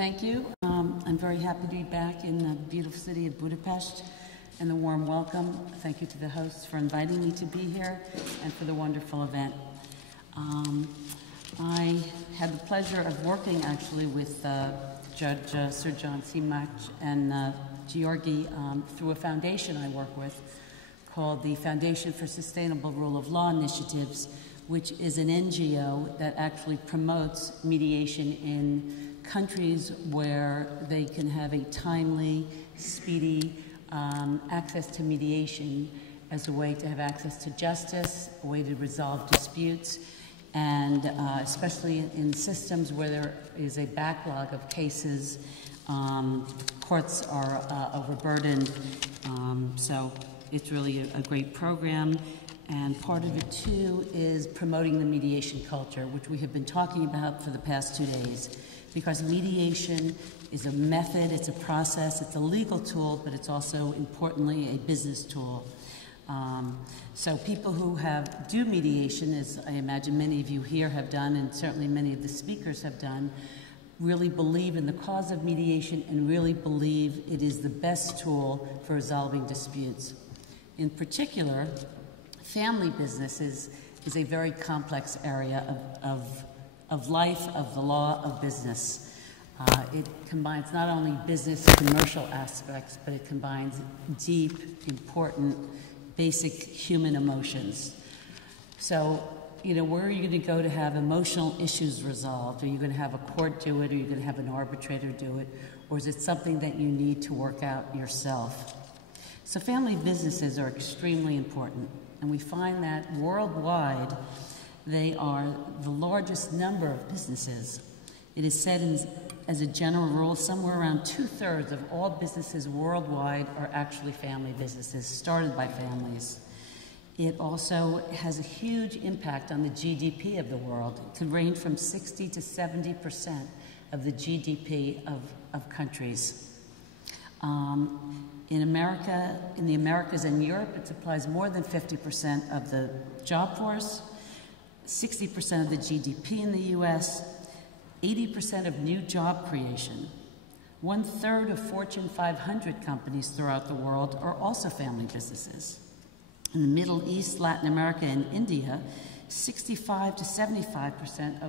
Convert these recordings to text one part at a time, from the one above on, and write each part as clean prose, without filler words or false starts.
Thank you. I'm very happy to be back in the beautiful city of Budapest, and the warm welcome. Thank you to the hosts for inviting me to be here and for the wonderful event. I had the pleasure of working actually with Judge Sir John Simak and Georgi through a foundation I work with called the Foundation for Sustainable Rule of Law Initiatives, which is an NGO that actually promotes mediation in countries where they can have a timely, speedy access to mediation as a way to have access to justice, a way to resolve disputes, and especially in systems where there is a backlog of cases, courts are overburdened, so it's really a great program. And part of it, too, is promoting the mediation culture, which we have been talking about for the past 2 days. Because mediation is a method, it's a process, it's a legal tool, but it's also, importantly, a business tool. So people who do mediation, as I imagine many of you here have done, and certainly many of the speakers have done, really believe in the cause of mediation and really believe it is the best tool for resolving disputes. In particular, family businesses is a very complex area of life, of the law, of business. It combines not only business, commercial aspects, but it combines deep, important, basic human emotions. So, where are you going to go to have emotional issues resolved? Are you going to have a court do it? Are you going to have an arbitrator do it? Or is it something that you need to work out yourself? So family businesses are extremely important. And we find that worldwide, they are the largest number of businesses. It is said as a general rule, somewhere around 2/3 of all businesses worldwide are actually family businesses, started by families. It also has a huge impact on the GDP of the world. It can range from 60 to 70% of the GDP of countries. In the Americas and Europe, it supplies more than 50% of the job force, 60% of the GDP in the US, 80% of new job creation. 1/3 of Fortune 500 companies throughout the world are also family businesses. In the Middle East, Latin America, and India, 65 to 75%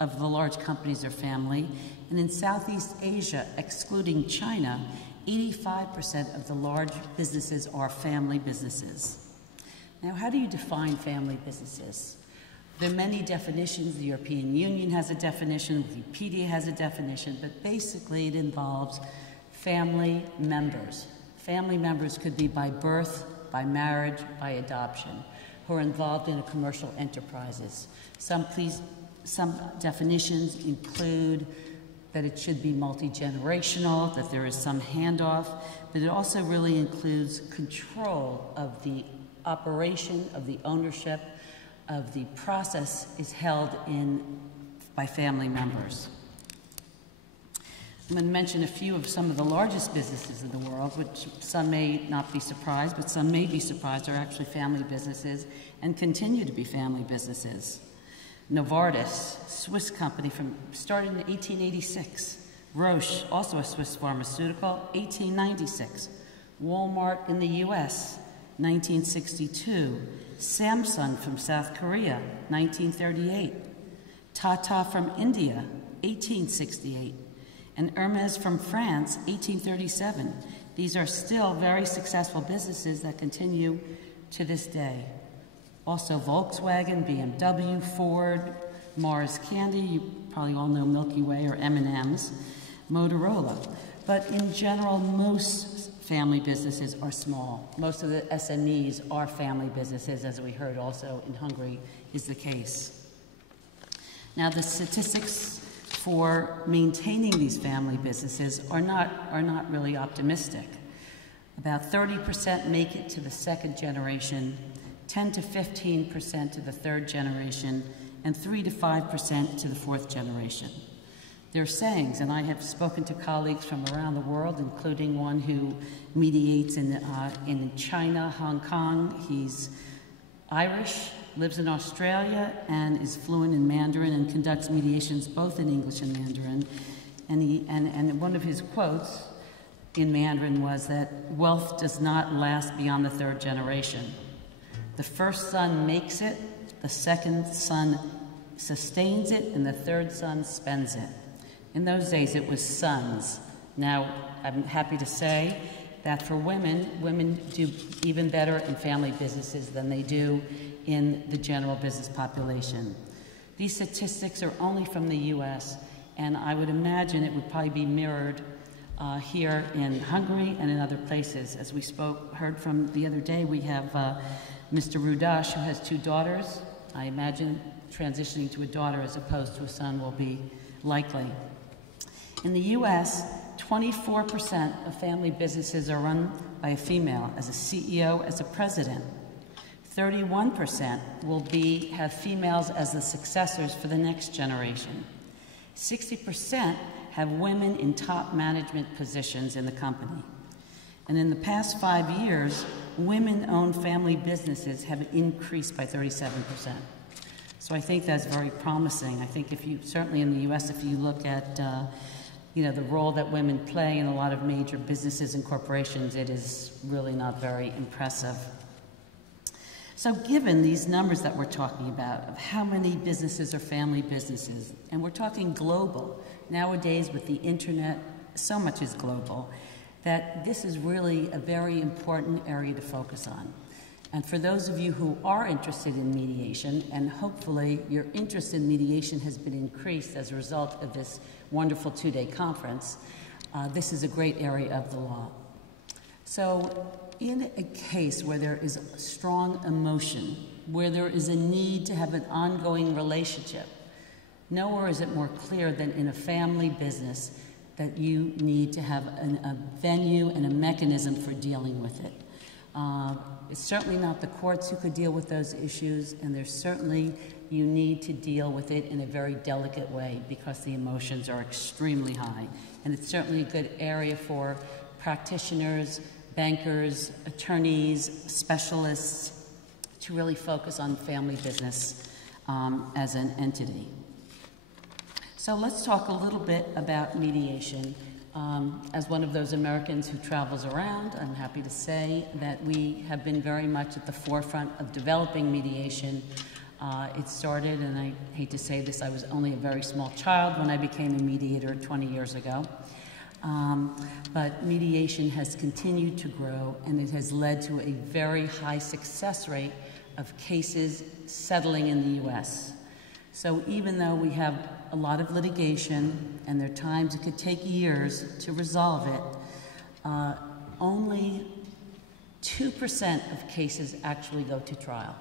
of the large companies are family. And in Southeast Asia, excluding China, 85% of the large businesses are family businesses. Now, how do you define family businesses? There are many definitions. The European Union has a definition, Wikipedia has a definition, but basically it involves family members. Family members could be by birth, by marriage, by adoption, who are involved in commercial enterprises. Some definitions include that it should be multi-generational, that there is some handoff, but it also really includes control of the operation, of the ownership, of the process is held by family members. I'm going to mention a few of some of the largest businesses in the world, which some may not be surprised, but some may be surprised are actually family businesses and continue to be family businesses. Novartis, Swiss company, started in 1886. Roche, also a Swiss pharmaceutical, 1896. Walmart in the US, 1962. Samsung from South Korea, 1938. Tata from India, 1868. And Hermes from France, 1837. These are still very successful businesses that continue to this day. Also Volkswagen, BMW, Ford, Mars Candy, you probably all know Milky Way or M&M's, Motorola. But in general, most family businesses are small. Most of the SMEs are family businesses, as we heard also in Hungary is the case. Now the statistics for maintaining these family businesses are not really optimistic. About 30% make it to the second generation, 10 to 15% to the third generation, and 3 to 5% to the fourth generation. There are sayings, and I have spoken to colleagues from around the world, including one who mediates in China, Hong Kong. He's Irish, lives in Australia, and is fluent in Mandarin and conducts mediations both in English and Mandarin. And one of his quotes in Mandarin was that wealth does not last beyond the third generation. The first son makes it, the second son sustains it, and the third son spends it. In those days, it was sons. Now, I'm happy to say that for women do even better in family businesses than they do in the general business population. These statistics are only from the US, and I would imagine it would probably be mirrored here in Hungary and in other places. As we heard from the other day, we have Mr. Rudash, who has 2 daughters. I imagine transitioning to a daughter as opposed to a son will be likely. In the US, 24% of family businesses are run by a female, as a CEO, as a president. 31% will have females as the successors for the next generation. 60% have women in top management positions in the company. And in the past 5 years, women-owned family businesses have increased by 37%. So I think that's very promising. I think certainly in the US, if you look at the role that women play in a lot of major businesses and corporations, it is really not very impressive. So given these numbers that we're talking about, of how many businesses are family businesses, and we're talking global, nowadays with the internet, so much is global, that this is really a very important area to focus on. And for those of you who are interested in mediation, and hopefully your interest in mediation has been increased as a result of this wonderful 2-day conference, this is a great area of the law. So in a case where there is strong emotion, where there is a need to have an ongoing relationship, nowhere is it more clear than in a family business that you need to have a venue and a mechanism for dealing with it. It's certainly not the courts who could deal with those issues, and there's certainly you need to deal with it in a very delicate way because the emotions are extremely high. And it's certainly a good area for practitioners, bankers, attorneys, specialists to really focus on family business as an entity. So let's talk a little bit about mediation. As one of those Americans who travels around, I'm happy to say that we have been very much at the forefront of developing mediation. It started, and I hate to say this, I was only a very small child when I became a mediator 20 years ago. But mediation has continued to grow, and it has led to a very high success rate of cases settling in the US. So even though we have a lot of litigation, and there are times it could take years to resolve it, only 2% of cases actually go to trial.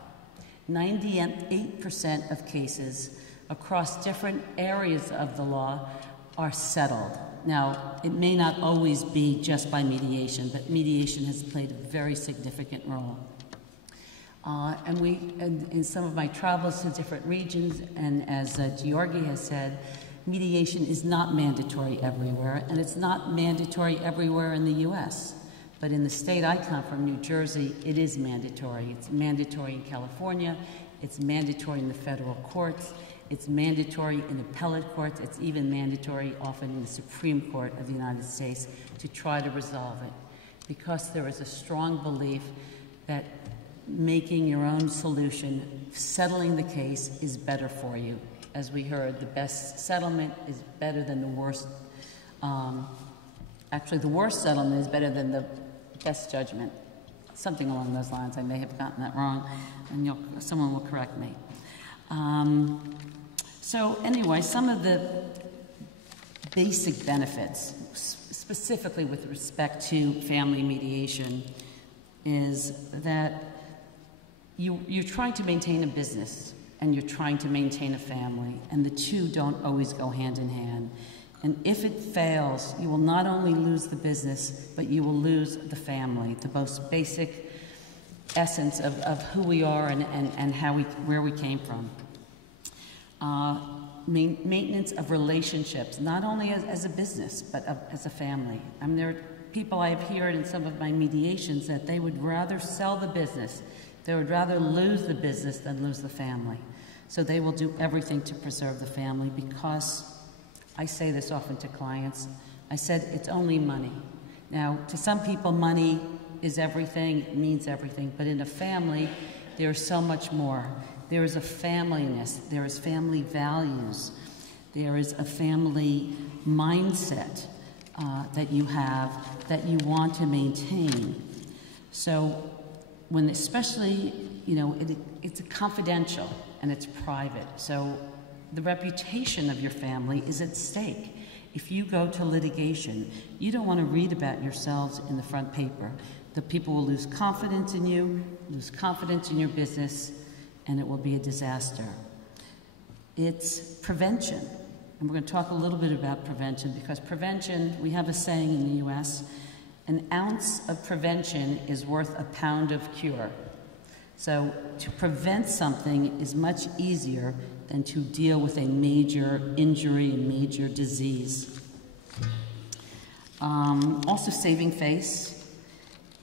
98% of cases across different areas of the law are settled. Now, it may not always be just by mediation, but mediation has played a very significant role. And in some of my travels to different regions, and as Georgi has said, mediation is not mandatory everywhere, and it's not mandatory everywhere in the US. But in the state I come from, New Jersey, it is mandatory. It's mandatory in California, it's mandatory in the federal courts, it's mandatory in appellate courts, it's even mandatory often in the Supreme Court of the United States to try to resolve it. Because there is a strong belief that making your own solution, settling the case, is better for you. As we heard, the best settlement is better than the worst. Actually, the worst settlement is better than the best judgment. Something along those lines. I may have gotten that wrong, and someone will correct me. So anyway, some of the basic benefits, specifically with respect to family mediation, is that you're trying to maintain a business and you're trying to maintain a family, and the two don't always go hand in hand. And if it fails, you will not only lose the business, but you will lose the family, the most basic essence of who we are and where we came from. Maintenance of relationships, not only as a business, but as a family. I mean, there are people I have heard in some of my mediations that they would rather sell the business, they would rather lose the business than lose the family. So they will do everything to preserve the family because I say this often to clients. I said, it's only money. Now, to some people, money is everything, means everything, but in a family, there's so much more. There is a familyness, there is family values, there is a family mindset that you have that you want to maintain. So when especially, you know, it's confidential and it's private. So the reputation of your family is at stake. If you go to litigation, you don't want to read about yourselves in the front paper. The people will lose confidence in you, lose confidence in your business, and it will be a disaster. It's prevention. And we're going to talk a little bit about prevention, because prevention, we have a saying in the US, an ounce of prevention is worth a pound of cure. So to prevent something is much easier than to deal with a major injury, a major disease. Also saving face.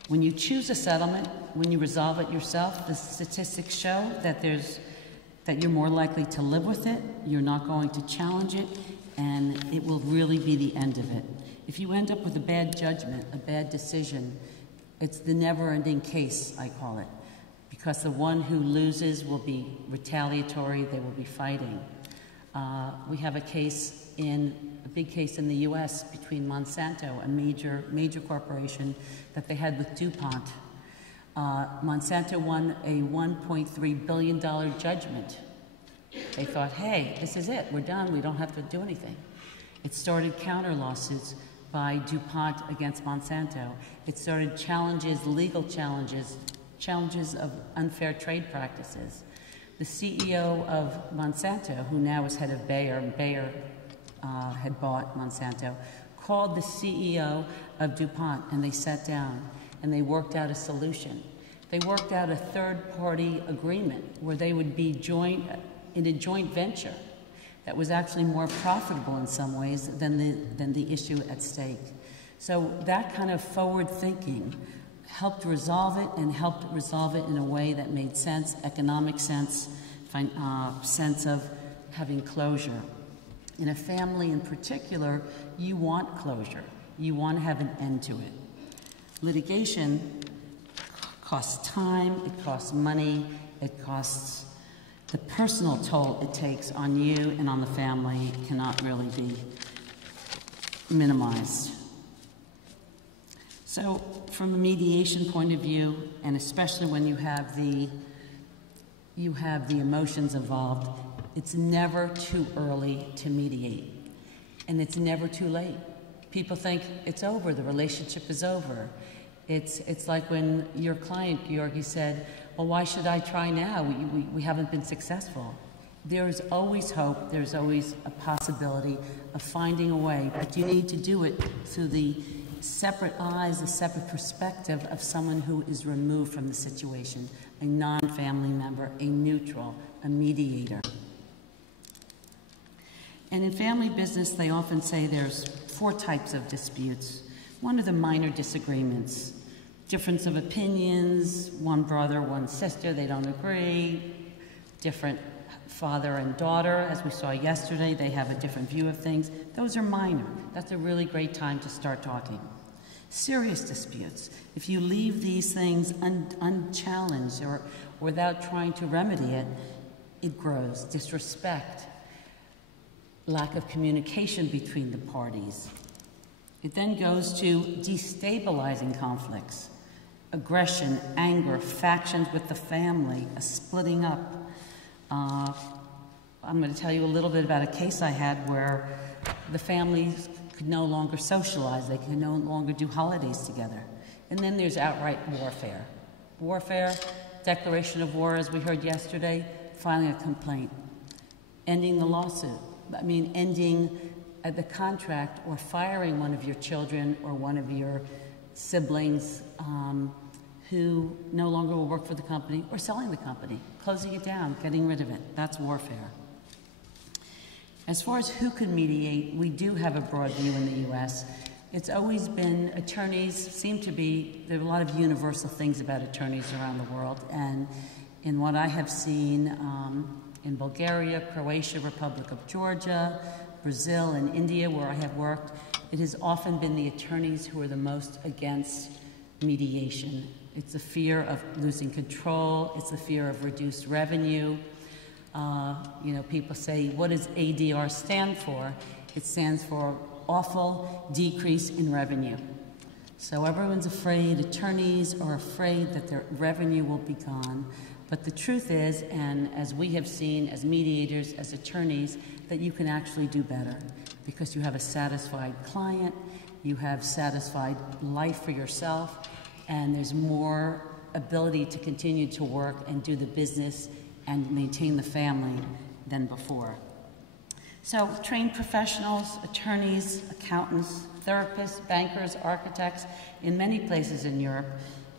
When you choose a settlement, when you resolve it yourself, the statistics show that you're more likely to live with it, you're not going to challenge it, and it will really be the end of it. If you end up with a bad judgment, a bad decision, it's the never-ending case, I call it, because the one who loses will be retaliatory, they will be fighting. We have a big case in the US between Monsanto, a major corporation that they had with DuPont. Monsanto won a $1.3 billion judgment. They thought, hey, this is it, we're done, we don't have to do anything. It started counter lawsuits by DuPont against Monsanto. It started challenges, legal challenges of unfair trade practices. The CEO of Monsanto, who now is head of Bayer, and Bayer had bought Monsanto, called the CEO of DuPont, and they sat down and they worked out a solution. They worked out a third-party agreement where they would be in a joint venture that was actually more profitable in some ways than the issue at stake. So that kind of forward thinking helped resolve it, and helped resolve it in a way that made sense, economic sense, sense of having closure. In a family in particular, you want closure. You want to have an end to it. Litigation costs time, it costs money, it costs the personal toll it takes on you and on the family cannot really be minimized. So from a mediation point of view, and especially when you have the emotions involved, it's never too early to mediate, and it's never too late. People think it's over, the relationship is over. It's like when your client, Georgi, said, well, why should I try now? We haven't been successful. There's always hope, there's always a possibility of finding a way, but you need to do it through the separate eyes, the separate perspective of someone who is removed from the situation, a non-family member, a neutral, a mediator. And in family business, they often say there's 4 types of disputes. One are the minor disagreements, difference of opinions, one brother, one sister, they don't agree, different father and daughter, as we saw yesterday, they have a different view of things. Those are minor. That's a really great time to start talking. Serious disputes, if you leave these things unchallenged or without trying to remedy it, it grows. Disrespect, lack of communication between the parties. It then goes to destabilizing conflicts, aggression, anger, factions with the family, a splitting up. I'm going to tell you a little bit about a case I had where the families could no longer socialize, they could no longer do holidays together. And then there's outright warfare. Warfare, declaration of war, as we heard yesterday, filing a complaint, ending the lawsuit. I mean, ending the contract or firing one of your children or one of your siblings who no longer will work for the company, or selling the company, closing it down, getting rid of it. That's warfare. As far as who can mediate, we do have a broad view in the US. It's always been, attorneys seem to be, there are a lot of universal things about attorneys around the world, and in what I have seen in Bulgaria, Croatia, Republic of Georgia, Brazil, and India, where I have worked, it has often been the attorneys who are the most against mediation. It's the fear of losing control. It's the fear of reduced revenue. You know, people say, what does ADR stand for? It stands for awful decrease in revenue. So everyone's afraid, attorneys are afraid that their revenue will be gone. But the truth is, and as we have seen as mediators, as attorneys, that you can actually do better because you have a satisfied client, you have satisfied life for yourself, and there's more ability to continue to work and do the business and maintain the family than before. So trained professionals, attorneys, accountants, therapists, bankers, architects, in many places in Europe.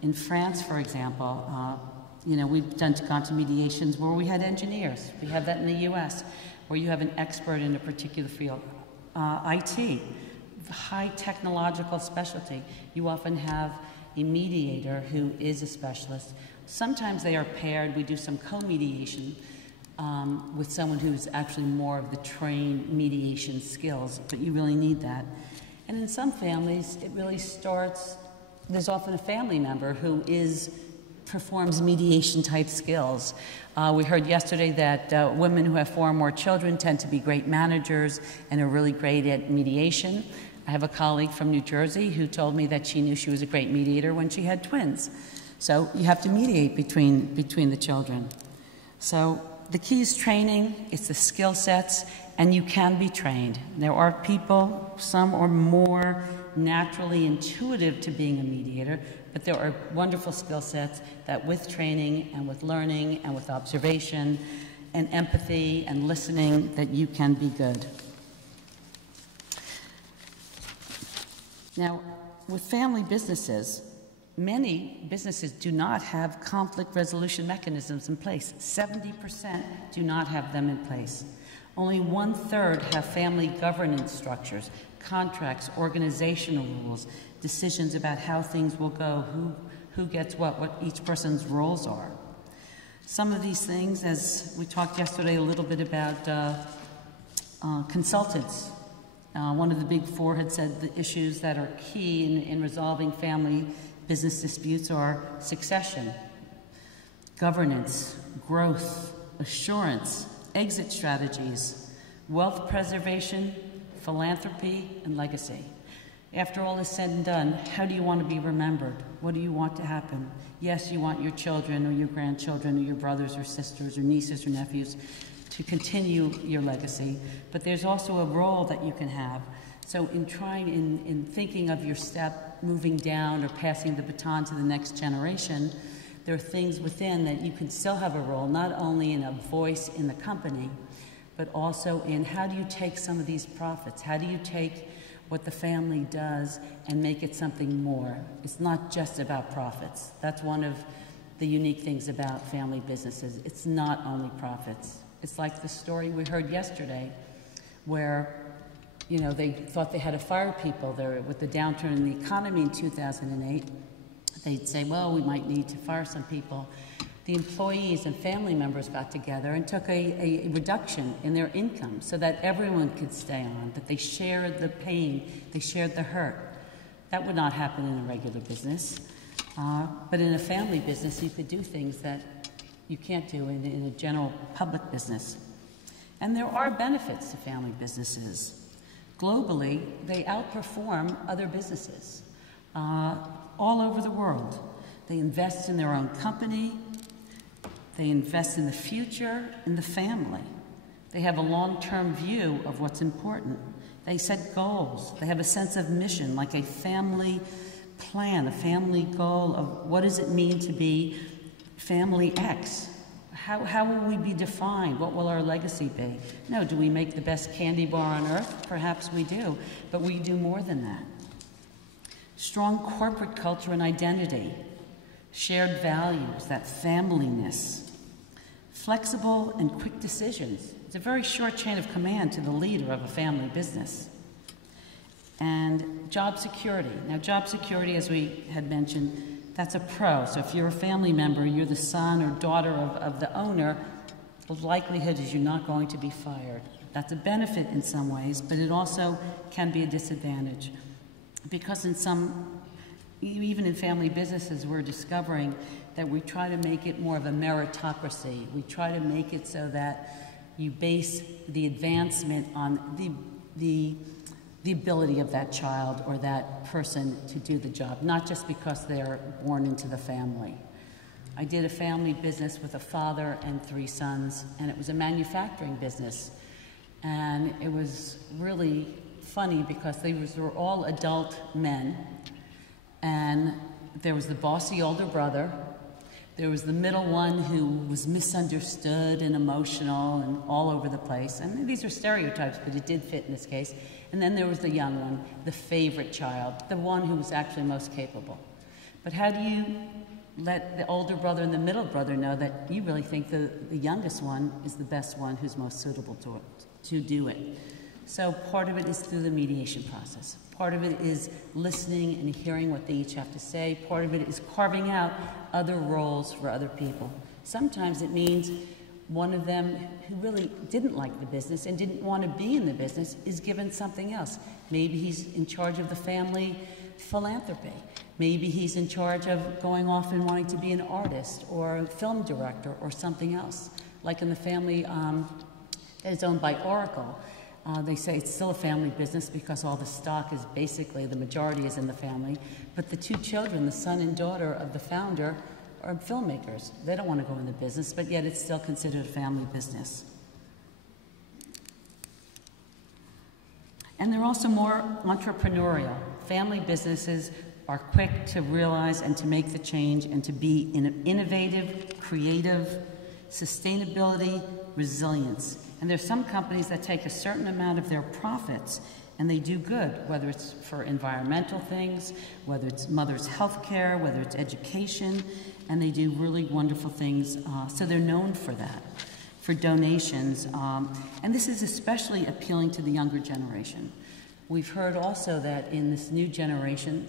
In France, for example, you know, we've gone to mediations where we had engineers. We have that in the US, where you have an expert in a particular field. IT, high technological specialty. You often have a mediator who is a specialist. Sometimes they are paired. We do some co-mediation with someone who's actually more of the trained mediation skills, but you really need that. And in some families, it really starts, there's often a family member who performs mediation type skills. We heard yesterday that women who have 4 or more children tend to be great managers and are really great at mediation. I have a colleague from New Jersey who told me that she knew she was a great mediator when she had twins. So you have to mediate between the children. So the key is training, it's the skill sets, and you can be trained. There are people, some are more naturally intuitive to being a mediator, but there are wonderful skill sets that with training and with learning and with observation and empathy and listening that you can be good. Now, with family businesses, many businesses do not have conflict resolution mechanisms in place. 70% do not have them in place. Only 1/3 have family governance structures, contracts, organizational rules, decisions about how things will go, who gets what each person's roles are. Some of these things, as we talked yesterday a little bit about consultants. One of the big 4 had said the issues that are key in resolving family business disputes are succession, governance, growth, assurance, exit strategies, wealth preservation, philanthropy, and legacy. After all is said and done, how do you want to be remembered? What do you want to happen? Yes, you want your children or your grandchildren or your brothers or sisters or nieces or nephews to continue your legacy, but there's also a role that you can have. So in thinking of your step, moving down or passing the baton to the next generation, there are things within that you can still have a role, not only in a voice in the company, but also in how do you take some of these profits? How do you take what the family does and make it something more? It's not just about profits. That's one of the unique things about family businesses. It's not only profits. It's like the story we heard yesterday where, you know, they thought they had to fire people there with the downturn in the economy in 2008. They'd say, well, we might need to fire some people. The employees and family members got together and took a reduction in their income so that everyone could stay on, that they shared the pain, they shared the hurt. That would not happen in a regular business. But in a family business, you could do things that you can't do in a general public business. And there are benefits to family businesses. Globally, they outperform other businesses all over the world. They invest in their own company. They invest in the future, in the family. They have a long-term view of what's important. They set goals. They have a sense of mission, like a family plan, a family goal of what does it mean to be family X? How will we be defined? What will our legacy be? No, do we make the best candy bar on earth? Perhaps we do, but we do more than that. Strong corporate culture and identity, shared values, that familyness, flexible and quick decisions. It's a very short chain of command to the leader of a family business. And job security. Now, job security, as we had mentioned, that's a pro. So if you're a family member, you're the son or daughter of the owner, the likelihood is you're not going to be fired. That's a benefit in some ways, but it also can be a disadvantage. Because in some, even in family businesses, we're discovering that we try to make it more of a meritocracy. We try to make it so that you base the advancement on the ability of that child or that person to do the job, not just because they're born into the family. I did a family business with a father and 3 sons, and it was a manufacturing business. And it was really funny because they were all adult men, and there was the bossy older brother, there was the middle one who was misunderstood and emotional and all over the place. And these are stereotypes, but it did fit in this case. And then there was the young one, the favorite child, the one who was actually most capable. But how do you let the older brother and the middle brother know that you really think the youngest one is the best one who's most suitable to do it? So part of it is through the mediation process. Part of it is listening and hearing what they each have to say. Part of it is carving out other roles for other people. Sometimes it means one of them who really didn't like the business and didn't want to be in the business is given something else. Maybe he's in charge of the family philanthropy. Maybe he's in charge of going off and wanting to be an artist or a film director or something else. Like in the family that is owned by Oracle, they say it's still a family business because all the stock is basically, the majority is in the family, but the 2 children, the son and daughter of the founder, are filmmakers. They don't want to go in the business, but yet it's still considered a family business. And they're also more entrepreneurial. Family businesses are quick to realize and to make the change and to be innovative, creative, sustainability, resilience. And there's some companies that take a certain amount of their profits and they do good, whether it's for environmental things, whether it's mother's health care, whether it's education, and they do really wonderful things. So they're known for that, for donations. And this is especially appealing to the younger generation. We've heard also that in this new generation,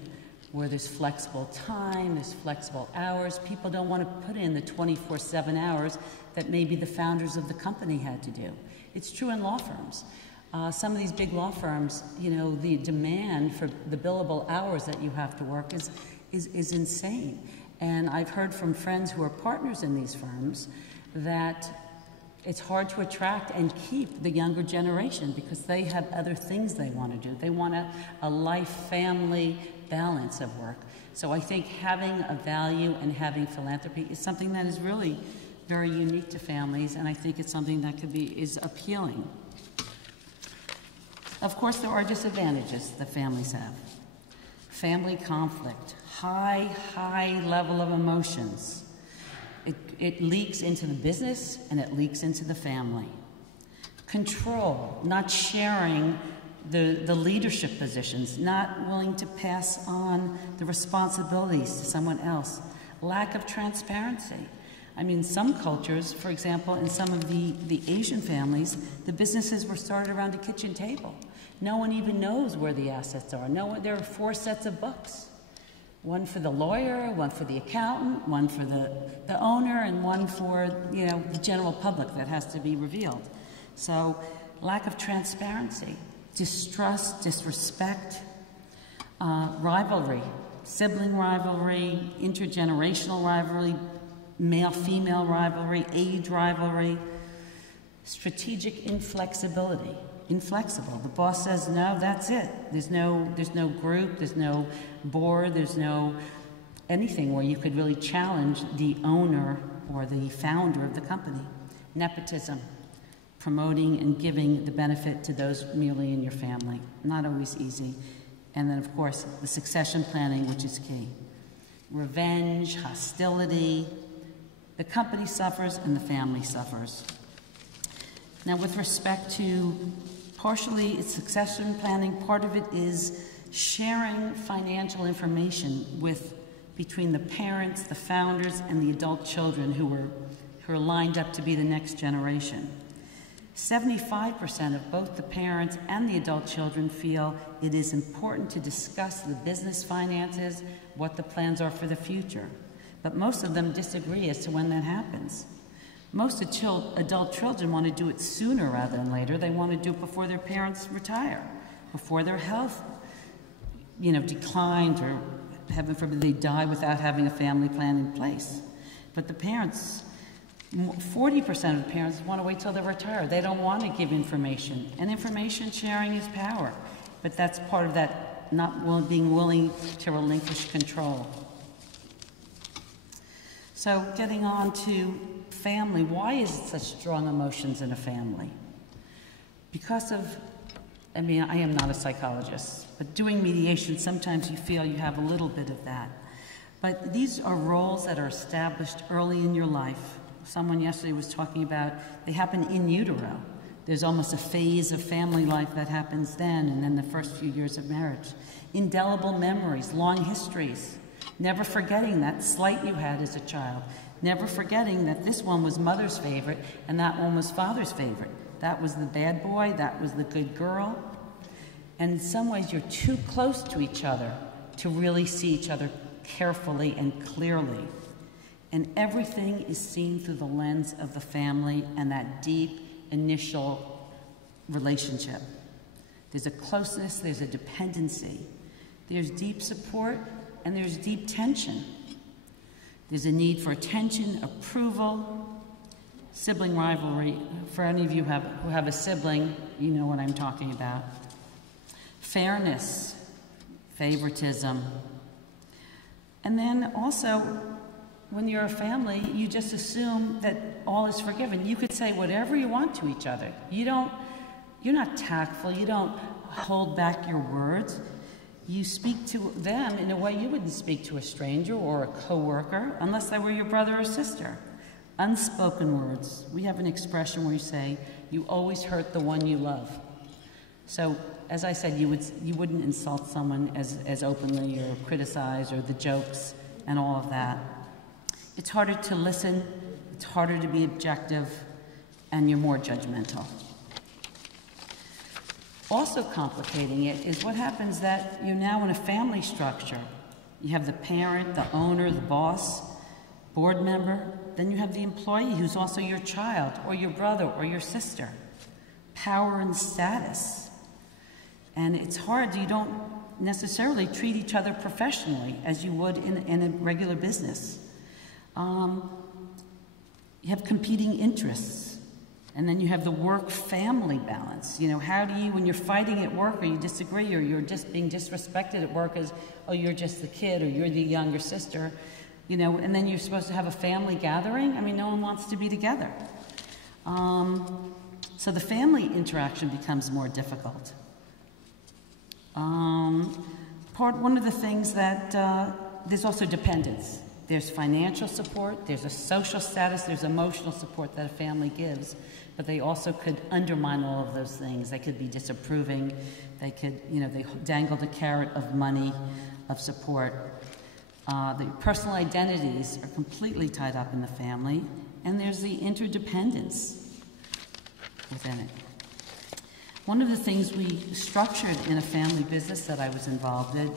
where there's flexible time, there's flexible hours, people don't want to put in the 24/7 hours that maybe the founders of the company had to do. It's true in law firms. Some of these big law firms, you know, the demand for the billable hours that you have to work is insane. And I've heard from friends who are partners in these firms that it's hard to attract and keep the younger generation because they have other things they want to do. They want a life-family balance of work. So I think having a value and having philanthropy is something that is really very unique to families, and I think it's something that is appealing. Of course, there are disadvantages that families have. Family conflict, high level of emotions. It leaks into the business and it leaks into the family. Control, not sharing the leadership positions, not willing to pass on the responsibilities to someone else. Lack of transparency. I mean, some cultures, for example, in some of the Asian families, the businesses were started around a kitchen table. No one even knows where the assets are. There are 4 sets of books. One for the lawyer, one for the accountant, one for the owner, and one for, you know, the general public that has to be revealed. So, lack of transparency, distrust, disrespect, rivalry, sibling rivalry, intergenerational rivalry, male-female rivalry, age rivalry, strategic inflexibility. Inflexible. The boss says, no, that's it. There's no group, there's no board, there's no anything where you could really challenge the owner or the founder of the company. Nepotism. Promoting and giving the benefit to those merely in your family. Not always easy. And then, of course, the succession planning, which is key. Revenge, hostility. The company suffers and the family suffers. Now, with respect to partially it's succession planning, part of it is sharing financial information between the parents, the founders, and the adult children who are lined up to be the next generation. 75% of both the parents and the adult children feel it is important to discuss the business finances, what the plans are for the future. But most of them disagree as to when that happens. Most adult children want to do it sooner rather than later. They want to do it before their parents retire, before their health, declined, or heaven forbid they die without having a family plan in place. But the parents, 40% of the parents want to wait till they retire. They don't want to give information, and information sharing is power. But that's part of that being willing to relinquish control. So getting on to family, why is it such strong emotions in a family? Because of, I am not a psychologist, but doing mediation, sometimes you feel you have a little bit of that. But these are roles that are established early in your life. Someone yesterday was talking about, they happen in utero. There's almost a phase of family life that happens then, and then the first few years of marriage. Indelible memories, long histories, never forgetting that slight you had as a child, never forgetting that this one was mother's favorite and that one was father's favorite. That was the bad boy, that was the good girl. And in some ways, you're too close to each other to really see each other carefully and clearly. And everything is seen through the lens of the family and that deep initial relationship. There's a closeness, there's a dependency, there's deep support, and there's deep tension. There's a need for attention, approval, sibling rivalry. For any of you who have a sibling, you know what I'm talking about. Fairness, favoritism. And then also, when you're a family, you just assume that all is forgiven. You could say whatever you want to each other. You're not tactful. You don't hold back your words. You speak to them in a way you wouldn't speak to a stranger or a coworker unless they were your brother or sister. Unspoken words. We have an expression where you say, you always hurt the one you love. So, as I said, you wouldn't insult someone as openly or criticize, or the jokes and all of that. It's harder to listen, it's harder to be objective, and you're more judgmental. Also complicating it is what happens that you're now in a family structure. You have the parent, the owner, the boss, board member, then you have the employee who's also your child or your brother or your sister. Power and status. And it's hard, you don't necessarily treat each other professionally as you would in a regular business. You have competing interests. And then you have the work-family balance. How do you, when you're fighting at work or you disagree or you're just being disrespected at work as, oh, you're just the kid or you're the younger sister, and then you're supposed to have a family gathering? No one wants to be together. So the family interaction becomes more difficult. One of the things that, there's also dependence. There's financial support, there's a social status, there's emotional support that a family gives, but they also could undermine all of those things. They could be disapproving, they could, they dangle the carrot of money, of support. The personal identities are completely tied up in the family, and there's the interdependence within it. One of the things we structured in a family business that I was involved in,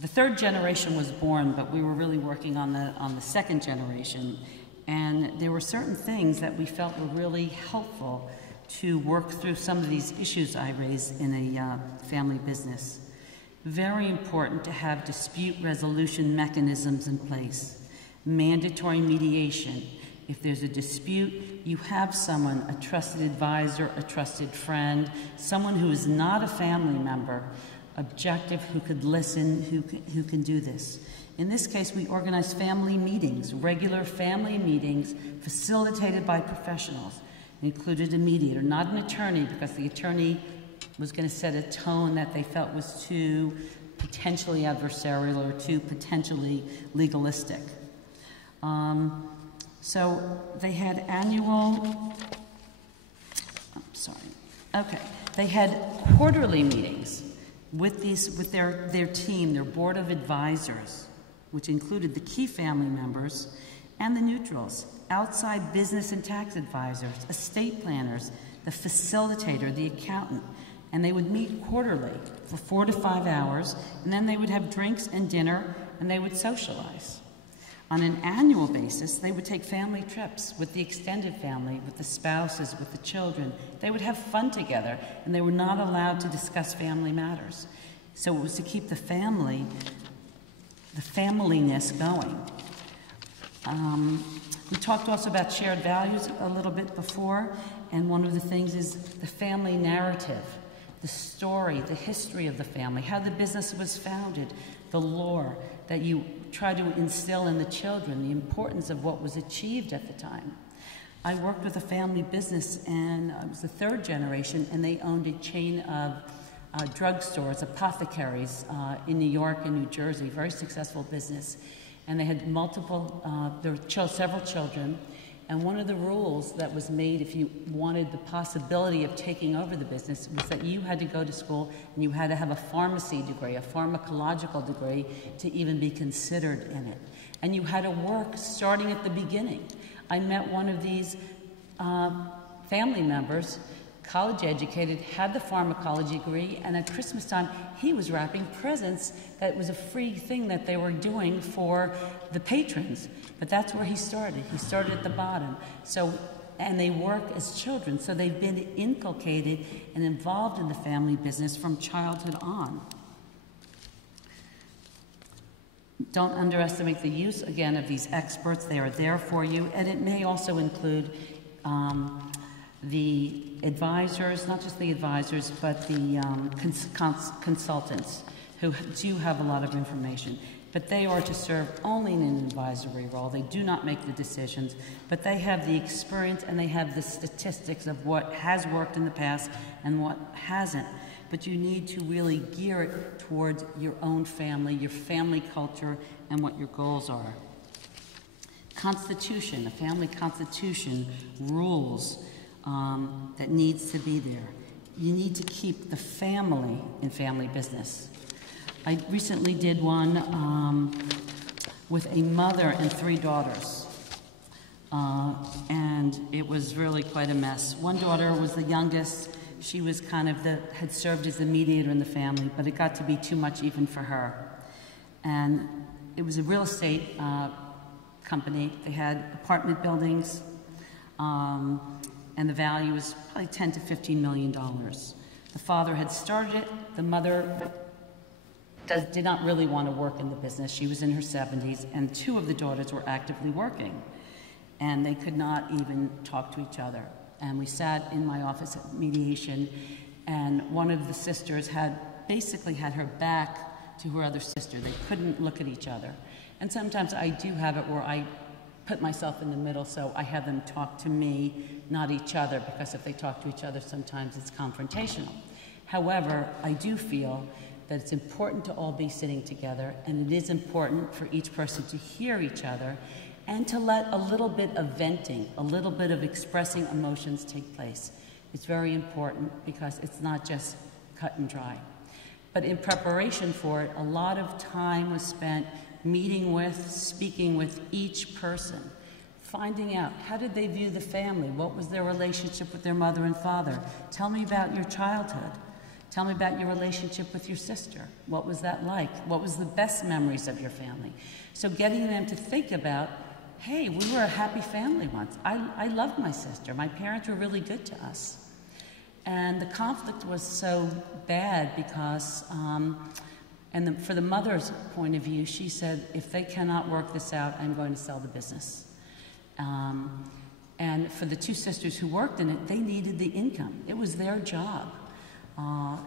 the third generation was born, but we were really working on the second generation. And there were certain things that we felt were really helpful to work through some of these issues I raised in a family business. Very important to have dispute resolution mechanisms in place. Mandatory mediation. If there's a dispute, you have someone, a trusted advisor, a trusted friend, someone who is not a family member, objective, who could listen, who can do this. In this case, we organized family meetings, regular family meetings facilitated by professionals. It included a mediator, not an attorney, because the attorney was going to set a tone that they felt was too potentially adversarial or too potentially legalistic. So they had they had quarterly meetings with their team, their board of advisors, which included the key family members and the neutrals, outside business and tax advisors, estate planners, the facilitator, the accountant, and they would meet quarterly for 4 to 5 hours, and then they would have drinks and dinner, and they would socialize. On an annual basis, they would take family trips with the extended family, with the spouses, with the children. They would have fun together, and they were not allowed to discuss family matters. So it was to keep the familiness going. We talked also about shared values a little bit before, and one of the things is the family narrative, the story, the history of the family, how the business was founded, the lore that you try to instill in the children, the importance of what was achieved at the time. I worked with a family business, and I was the third generation, and they owned a chain of drugstores, apothecaries in New York and New Jersey, very successful business. And they had several children. And one of the rules that was made if you wanted the possibility of taking over the business was that you had to go to school and you had to have a pharmacy degree, a pharmacological degree, to even be considered in it. And you had to work starting at the beginning. I met one of these family members, college educated, had the pharmacology degree, and at Christmas time, he was wrapping presents that was a free thing that they were doing for the patrons. But that's where he started. He started at the bottom. And they work as children, so they've been inculcated and involved in the family business from childhood on. Don't underestimate the use, again, of these experts. They are there for you, and it may also include the advisors, not just the advisors, but the consultants who do have a lot of information. But they are to serve only in an advisory role. They do not make the decisions, but they have the experience and they have the statistics of what has worked in the past and what hasn't. But you need to really gear it towards your own family, your family culture, and what your goals are. Constitution, a family constitution, rules that needs to be there. You need to keep the family in family business. I recently did one with a mother and 3 daughters, and it was really quite a mess. One daughter was the youngest. She was kind of had served as the mediator in the family, but it got to be too much even for her. And it was a real estate company. They had apartment buildings, and the value was probably $10 to $15 million. The father had started it. The mother did not really want to work in the business. She was in her 70s, and 2 of the daughters were actively working, and they could not even talk to each other. And we sat in my office at mediation, and one of the sisters basically had her back to her other sister. They couldn't look at each other. And sometimes I do have it where I put myself in the middle, so I have them talk to me, not each other, because if they talk to each other, sometimes it's confrontational. However, I do feel that it's important to all be sitting together, and it is important for each person to hear each other and to let a little bit of venting, a little bit of expressing emotions take place. It's very important because it's not just cut and dry. But in preparation for it, a lot of time was spent meeting with, speaking with each person, finding out how did they view the family, what was their relationship with their mother and father. Tell me about your childhood. Tell me about your relationship with your sister. What was that like? What was the best memories of your family? So getting them to think about, hey, we were a happy family once. I loved my sister. My parents were really good to us. And the conflict was so bad because, for the mother's point of view, she said, if they cannot work this out, I'm going to sell the business. And for the 2 sisters who worked in it, they needed the income. It was their job.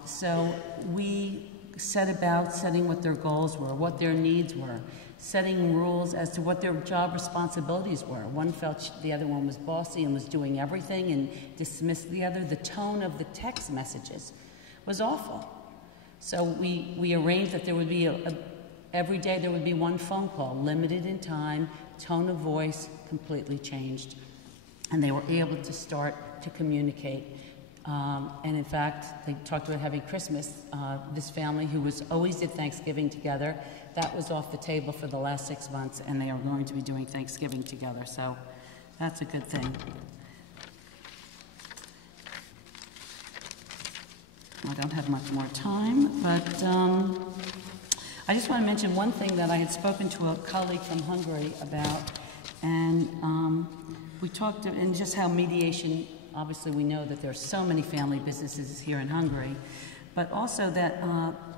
So we set about setting what their goals were, what their needs were, setting rules as to what their job responsibilities were. One felt the other one was bossy and was doing everything and dismissed the other. The tone of the text messages was awful. So we arranged that there would be every day there would be 1 phone call, limited in time, tone of voice completely changed. And they were able to start to communicate. And in fact, they talked about having Christmas. This family who always did Thanksgiving together, that was off the table for the last 6 months, and they are going to be doing Thanksgiving together. So that's a good thing. I don't have much more time, but I just want to mention one thing that I had spoken to a colleague from Hungary about, and we talked, and just how mediation, obviously we know that there are so many family businesses here in Hungary, but also that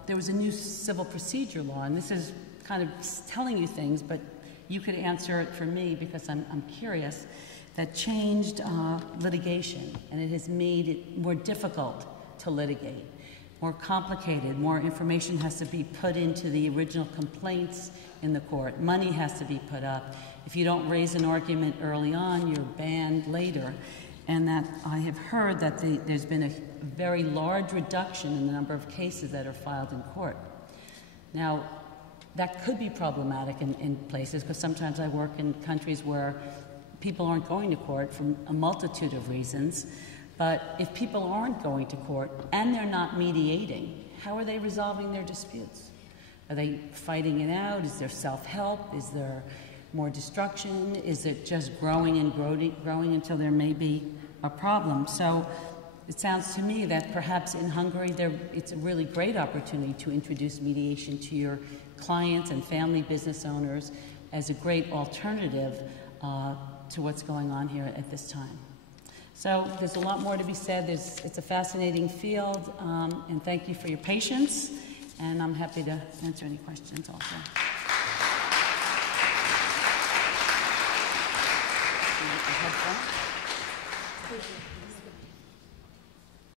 there was a new civil procedure law, and this is kind of telling you things, but you could answer it for me because I'm curious, that changed litigation, and it has made it more difficult to litigate, more complicated, more information has to be put into the original complaints in the court, money has to be put up. If you don't raise an argument early on, you're banned later. And that I have heard that there's been a very large reduction in the number of cases that are filed in court. Now, that could be problematic in places, because sometimes I work in countries where people aren't going to court for a multitude of reasons. But if people aren't going to court and they're not mediating, how are they resolving their disputes? Are they fighting it out? Is there self-help? Is there more destruction? Is it just growing and growing until there may be a problem? So it sounds to me that perhaps in Hungary it's a really great opportunity to introduce mediation to your clients and family business owners as a great alternative to what's going on here at this time. So there's a lot more to be said. It's a fascinating field, and thank you for your patience, and I'm happy to answer any questions also.